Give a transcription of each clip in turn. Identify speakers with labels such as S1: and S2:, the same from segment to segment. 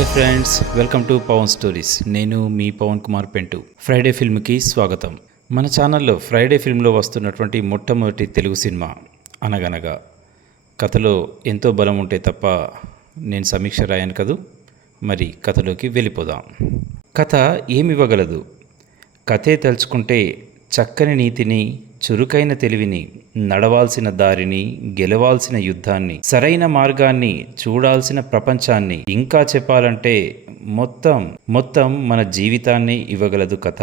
S1: Hi friends welcome to Pawan stories. నేను మీ Pawan Kumar పెంటు. Friday ఫిల్మ్కి స్వాగతం. మన ఛానల్లో ఫ్రైడే ఫిల్మ్లో వస్తున్నటువంటి మొట్టమొదటి తెలుగు సినిమా అనగనగా. కథలో ఎంతో బలం ఉంటే తప్ప నేను సమీక్ష రాయాను కదూ? మరి కథలోకి వెళ్ళిపోదాం. కథ ఏమివ్వగలదు? కథే తలుచుకుంటే చక్కని నీతిని చురుకైన తెలివిని నడవాల్సిన దారిని గెలవాల్సిన యుద్ధాన్ని సరైన మార్గాన్ని చూడాల్సిన ప్రపంచాన్ని ఇంకా చెప్పాలంటే మొత్తం మొత్తం మన జీవితాన్ని ఇవ్వగలదు కథ.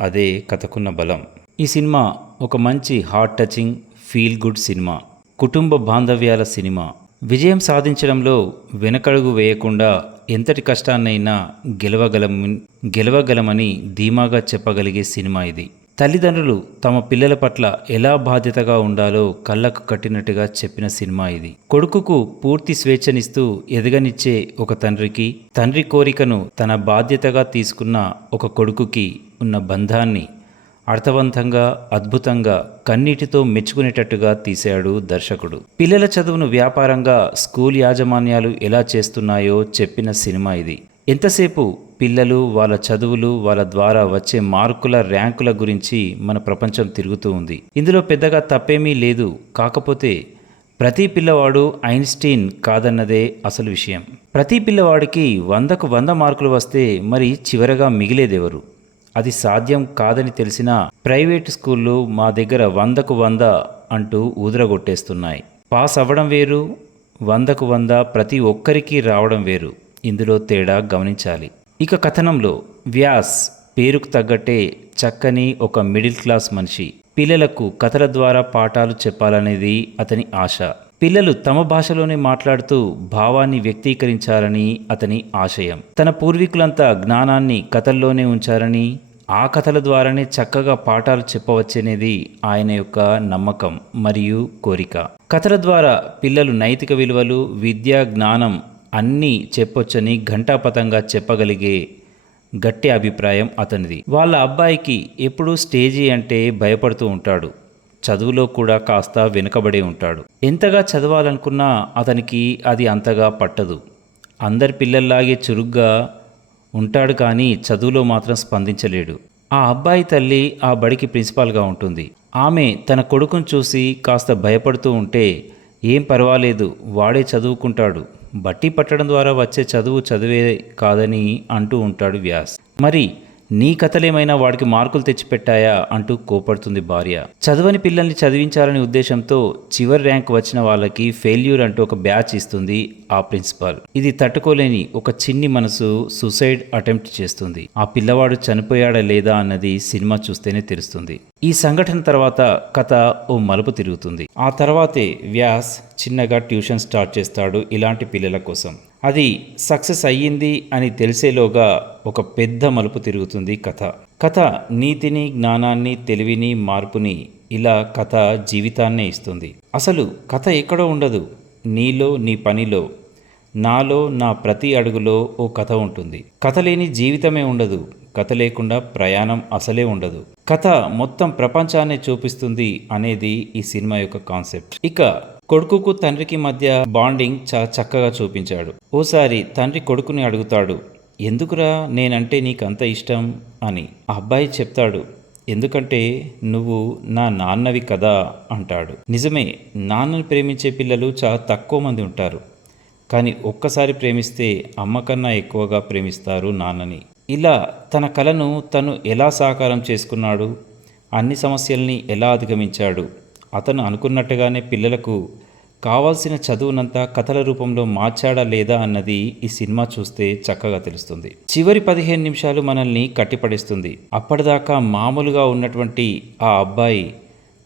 S1: అదే కథకున్న బలం. ఈ సినిమా ఒక మంచి heart touching feel good cinema. కుటుంబ బాంధవ్యాల సినిమా. విజయం సాధించడంలో వెనకడుగు వేయకుండా ఎంతటి కష్టాన్నైనా గెలవగలం గెలవగలమని ధీమాగా చెప్పగలిగే సినిమా ఇది. తల్లిదండ్రులు తమ పిల్లల పట్ల ఎలా బాధ్యతగా ఉండాలో కళ్ళకు కట్టినట్టుగా చెప్పిన సినిమా ఇది. కొడుకుకు పూర్తి స్వేచ్ఛనిస్తూ ఎదగనిచ్చే ఒక తండ్రికి తండ్రి కోరికను తన బాధ్యతగా తీసుకున్న ఒక కొడుకుకి ఉన్న బంధాన్ని అర్థవంతంగా అద్భుతంగా కన్నీటితో మెచ్చుకునేటట్టుగా తీశాడు దర్శకుడు. పిల్లల చదువును వ్యాపారంగా స్కూల్ యాజమాన్యాలు ఎలా చేస్తున్నాయో చెప్పిన సినిమా ఇది. ఎంతసేపు పిల్లలు వాళ్ళ చదువులు వాళ్ళ ద్వారా వచ్చే మార్కుల ర్యాంకుల గురించి మన ప్రపంచం తిరుగుతూ ఉంది. ఇందులో పెద్దగా తప్పేమీ లేదు. కాకపోతే ప్రతి పిల్లవాడు ఐన్స్టీన్ కాదన్నదే అసలు విషయం. ప్రతి పిల్లవాడికి వందకు వంద మార్కులు వస్తే మరి చివరగా మిగిలేదెవరు? అది సాధ్యం కాదని తెలిసిన ప్రైవేట్ స్కూళ్ళు మా దగ్గర వందకు వంద అంటూ ఊదరగొట్టేస్తున్నాయి. పాస్ అవ్వడం వేరు వందకు వంద ప్రతి ఒక్కరికి రావడం వేరు. ఇందులో తేడా గమనించాలి. ఇక కథనంలో వ్యాస్ పేరుకు తగ్గట్టే చక్కని ఒక మిడిల్ క్లాస్ మనిషి. పిల్లలకు కథల ద్వారా పాఠాలు చెప్పాలనేది అతని ఆశ. పిల్లలు తమ భాషలోనే మాట్లాడుతూ భావాన్ని వ్యక్తీకరించాలని అతని ఆశయం. తన పూర్వీకులంతా జ్ఞానాన్ని కథల్లోనే ఉంచారని ఆ కథల ద్వారానే చక్కగా పాఠాలు చెప్పవచ్చనేది ఆయన యొక్క నమ్మకం మరియు కోరిక. కథల ద్వారా పిల్లలు నైతిక విలువలు విద్య జ్ఞానం అన్నీ చెప్పొచ్చని ఘంటాపథంగా చెప్పగలిగే గట్టి అభిప్రాయం అతనిది. వాళ్ళ అబ్బాయికి ఎప్పుడూ స్టేజీ అంటే భయపడుతూ ఉంటాడు. చదువులో కూడా కాస్త వెనుకబడే ఉంటాడు. ఎంతగా చదవాలనుకున్నా అతనికి అది అంతగా పట్టదు. అందరి పిల్లల్లాగే చురుగ్గా ఉంటాడు కానీ చదువులో మాత్రం స్పందించలేడు. ఆ అబ్బాయి తల్లి ఆ బడికి ప్రిన్సిపాల్గా ఉంటుంది. ఆమె తన కొడుకును చూసి కాస్త భయపడుతూ ఉంటే ఏం పర్వాలేదు వాడే చదువుకుంటాడు. బట్టి పట్టడం ద్వారా వచ్చే చదువు చదివే కాదని అంటూ ఉంటాడు వ్యాస్. మరి నీ కథలేమైనా వాడికి మార్కులు తెచ్చిపెట్టాయా అంటూ కోపడుతుంది భార్య. చదవని పిల్లల్ని చదివించాలనే ఉద్దేశంతో చివరి ర్యాంక్ వచ్చిన వాళ్ళకి ఫెయిల్యూర్ అంటూ ఒక బ్యాచ్ ఇస్తుంది ఆ ప్రిన్సిపాల్. ఇది తట్టుకోలేని ఒక చిన్ని మనసు సూసైడ్ అటెంప్ట్ చేస్తుంది. ఆ పిల్లవాడు చనిపోయాడా లేదా అన్నది సినిమా చూస్తేనే తెలుస్తుంది. ఈ సంఘటన తర్వాత కథ ఓ మలుపు తిరుగుతుంది. ఆ తర్వాతే వ్యాస్ చిన్నగా ట్యూషన్ స్టార్ట్ చేస్తాడు ఇలాంటి పిల్లల కోసం. అది సక్సెస్ అయ్యింది అని తెలిసేలోగా ఒక పెద్ద మలుపు తిరుగుతుంది కథ. కథ నీతిని జ్ఞానాన్ని తెలివిని మార్పుని ఇలా కథ జీవితాన్నే ఇస్తుంది. అసలు కథ ఎక్కడో ఉండదు. నీలో నీ పనిలో నాలో నా ప్రతి అడుగులో ఓ కథ ఉంటుంది. కథ లేని జీవితమే ఉండదు. కథ లేకుండా ప్రయాణం అసలే ఉండదు. కథ మొత్తం ప్రపంచాన్ని చూపిస్తుంది అనేది ఈ సినిమా యొక్క కాన్సెప్ట్. ఇక కొడుకుకు తండ్రికి మధ్య బాండింగ్ చాలా చక్కగా చూపించాడు. ఓసారి తండ్రి కొడుకుని అడుగుతాడు ఎందుకురా నేనంటే నీకు అంత ఇష్టం? అని. ఆ అబ్బాయి చెప్తాడు ఎందుకంటే నువ్వు నా నాన్నవి కదా అంటాడు. నిజమే నాన్నని ప్రేమించే పిల్లలు చాలా తక్కువ మంది ఉంటారు. కానీ ఒక్కసారి ప్రేమిస్తే అమ్మ కన్నా ఎక్కువగా ప్రేమిస్తారు నాన్నని. ఇలా తన కలను తను ఎలా సాకారం చేసుకున్నాడు అన్ని సమస్యల్ని ఎలా అధిగమించాడు అతను అనుకున్నట్టుగానే పిల్లలకు కావాల్సిన చదువునంతా కథల రూపంలో మార్చాడా లేదా అన్నది ఈ సినిమా చూస్తే చక్కగా తెలుస్తుంది. చివరి పదిహేను నిమిషాలు మనల్ని కట్టిపడిస్తుంది. అప్పటిదాకా మామూలుగా ఉన్నటువంటి ఆ అబ్బాయి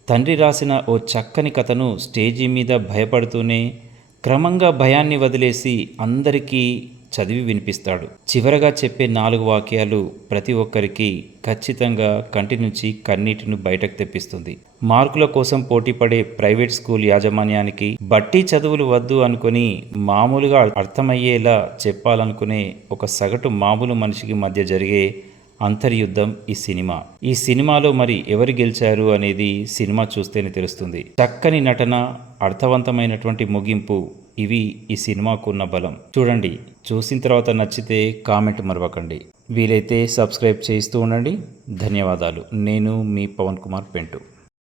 S1: తండ్రి రాసిన ఓ చక్కని కథను స్టేజీ మీద భయపడుతూనే క్రమంగా భయాన్ని వదిలేసి అందరికీ చదివి వినిపిస్తాడు. చివరగా చెప్పే నాలుగు వాక్యాలు ప్రతి ఒక్కరికి ఖచ్చితంగా కంటి నుంచి కన్నీటిని బయటకు తెప్పిస్తుంది. మార్కుల కోసం పోటీపడే ప్రైవేట్ స్కూల్ యాజమాన్యానికి బట్టి చదువులు వద్దు అనుకుని మామూలుగా అర్థమయ్యేలా చెప్పాలనుకునే ఒక సగటు మామూలు మనిషికి మధ్య జరిగే అంతర్యుద్ధం ఈ సినిమా. ఈ సినిమాలో మరి ఎవరు గెలిచారు అనేది సినిమా చూస్తేనే తెలుస్తుంది. చక్కని నటన అర్థవంతమైనటువంటి ముగింపు ఇవి ఈ సినిమాకు ఉన్న బలం. చూడండి చూసిన తర్వాత నచ్చితే కామెంట్ మరవకండి. వీలైతే సబ్స్క్రైబ్ చేస్తూ ఉండండి. ధన్యవాదాలు. నేను మీ పవన్ కుమార్ పెంటు.